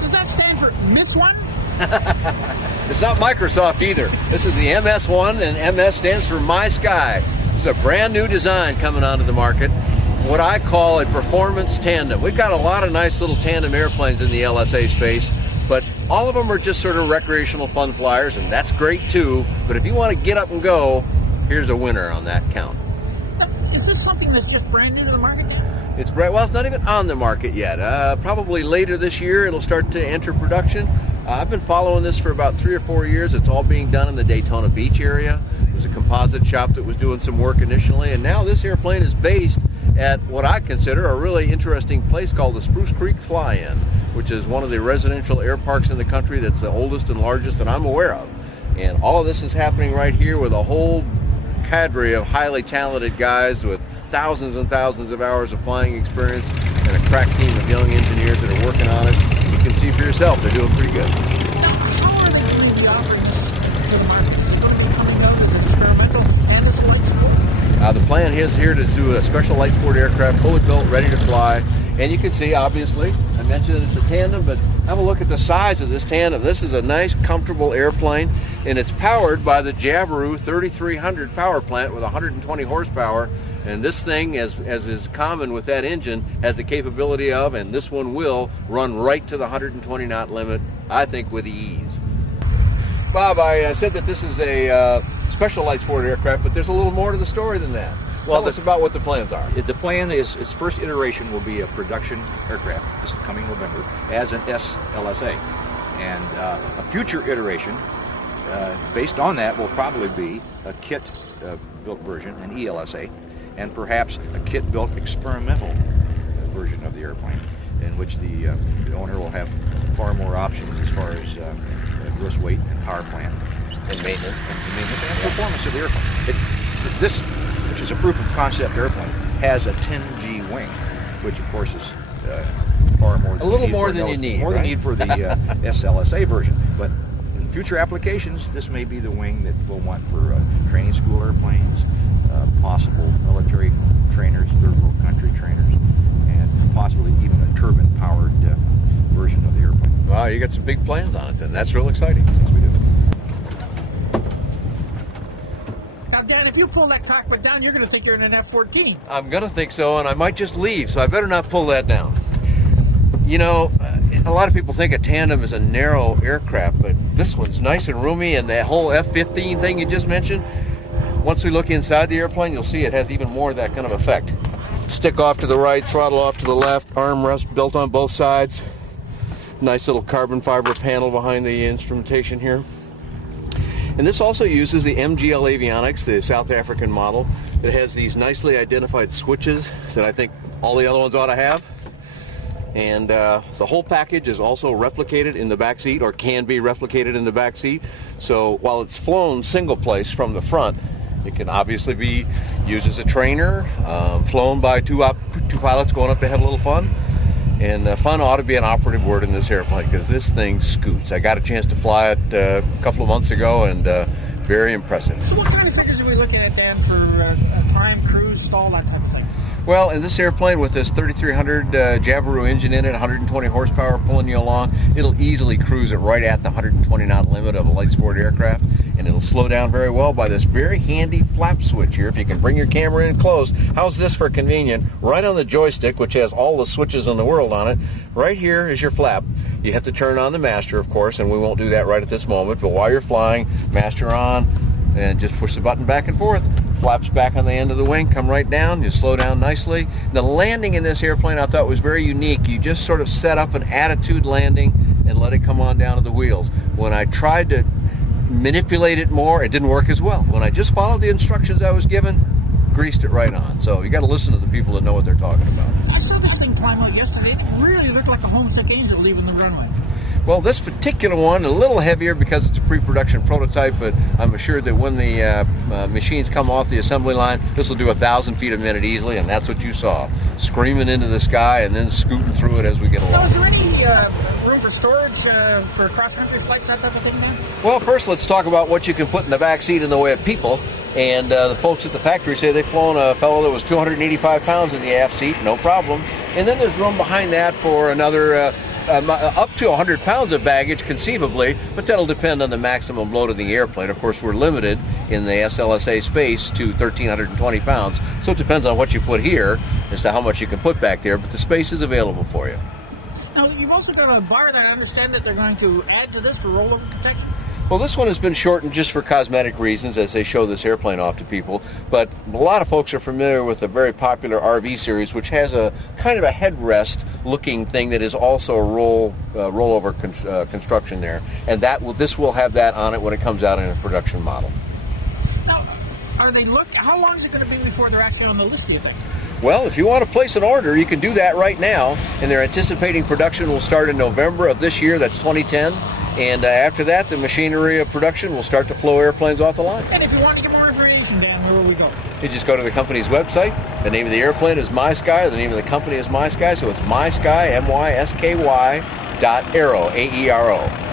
Does that stand for Miss One? It's not Microsoft either. This is the MS1, and MS stands for MySky. It's a brand new design coming onto the market, what I call a performance tandem. We've got a lot of nice little tandem airplanes in the LSA space, but all of them are just sort of recreational fun flyers, and that's great too. But if you want to get up and go, here's a winner on that count. Is this something that's just brand new to the market now? It's not even on the market yet. Probably later this year it'll start to enter production. I've been following this for about 3 or 4 years. It's all being done in the Daytona Beach area. There's a composite shop that was doing some work initially, and now this airplane is based at what I consider a really interesting place called the Spruce Creek Fly-In, which is one of the residential air parks in the country that's the oldest and largest that I'm aware of. And all of this is happening right here with a whole cadre of highly talented guys with thousands and thousands of hours of flying experience and a crack team of young engineers that are working on it. You can see for yourself, they're doing pretty good. How are they going to be offering this to the market? Is it going to be coming out as experimental and as a light sport? The plan is here to do a special light sport aircraft, fully built, ready to fly. And you can see, obviously, I mentioned it's a tandem, but have a look at the size of this tandem. This is a nice, comfortable airplane, and it's powered by the Jabiru 3300 power plant with 120 horsepower. And this thing, as is common with that engine, has the capability of, and this one will, run right to the 120 knot limit, I think, with ease. Bob, I said that this is a special light sport aircraft, but there's a little more to the story than that. Tell us about what the plans are. The plan is its first iteration will be a production aircraft this coming November as an SLSA. And a future iteration based on that will probably be a kit-built version, an ELSA, and perhaps a kit-built experimental version of the airplane, in which the owner will have far more options as far as gross weight and power plant And maintenance. And performance of the airplane. This, which is a proof of concept airplane, has a 10G wing, which of course is far more than a little more than you need. More than you need for the SLSA version. But in future applications, this may be the wing that we'll want for training school airplanes, possible military trainers, third world country trainers, and possibly even a turbine-powered version of the airplane. Wow, you got some big plans on it then. That's real exciting. Yes, we do. Now, Dan, if you pull that cockpit down, you're going to think you're in an F-14. I'm going to think so, and I might just leave, so I better not pull that down. You know, a lot of people think a tandem is a narrow aircraft, but this one's nice and roomy, and that whole F-15 thing you just mentioned, once we look inside the airplane, you'll see it has even more of that kind of effect. Stick off to the right, throttle off to the left, armrest built on both sides. Nice little carbon fiber panel behind the instrumentation here. And this also uses the MGL avionics, the South African model. It has these nicely identified switches that I think all the other ones ought to have. And the whole package is also replicated in the back seat, or can be replicated in the back seat. So while it's flown single place from the front, it can obviously be used as a trainer, flown by two pilots going up to have a little fun. And fun ought to be an operative word in this airplane, because this thing scoots. I got a chance to fly it a couple of months ago, and very impressive. So what kind of figures are we looking at, Dan, for climb, cruise, stall, that type of thing? Well, in this airplane with this 3300 Jabiru engine in it, 120 horsepower pulling you along, it'll easily cruise it right at the 120 knot limit of a light sport aircraft, and it'll slow down very well by this very handy flap switch here. If you can bring your camera in close, how's this for convenient? Right on the joystick, which has all the switches in the world on it, right here is your flap. You have to turn on the master, of course, and we won't do that right at this moment, but while you're flying, master on, and just push the button back and forth. Flaps back on the end of the wing, come right down, you slow down nicely. The landing in this airplane I thought was very unique. You just sort of set up an attitude landing and let it come on down to the wheels. When I tried to manipulate it more, it didn't work as well. When I just followed the instructions I was given, greased it right on. So you got to listen to the people that know what they're talking about. I saw this thing climb out yesterday. It really looked like a homesick angel leaving the runway. Well, this particular one, a little heavier because it's a pre-production prototype, but I'm assured that when the machines come off the assembly line, this will do 1,000 feet a minute easily, and that's what you saw. Screaming into the sky and then scooting through it as we get along. Now, is there any room for storage, for cross-country flights, that type of thing then? Well, first let's talk about what you can put in the back seat in the way of people. And the folks at the factory say they've flown a fellow that was 285 pounds in the aft seat, no problem. And then there's room behind that for another up to 100 pounds of baggage, conceivably, but that'll depend on the maximum load of the airplane. Of course, we're limited in the SLSA space to 1,320 pounds, so it depends on what you put here as to how much you can put back there, but the space is available for you. Now, you've also got a bar that I understand that they're going to add to this for rollover protection. Well, this one has been shortened just for cosmetic reasons as they show this airplane off to people, but a lot of folks are familiar with a very popular RV series which has a kind of a headrest looking thing that is also a rollover construction there, and this will have that on it when it comes out in a production model. Now, how long is it going to be before they're actually on the list, do you think? Well, if you want to place an order, you can do that right now, and they're anticipating production will start in November of this year, that's 2010. And after that, the machinery of production will start to flow airplanes off the line. And if you want to get more information, Dan, where will we go? You just go to the company's website. The name of the airplane is MySky. The name of the company is MySky. So it's MySky, MySky.aero, AERO.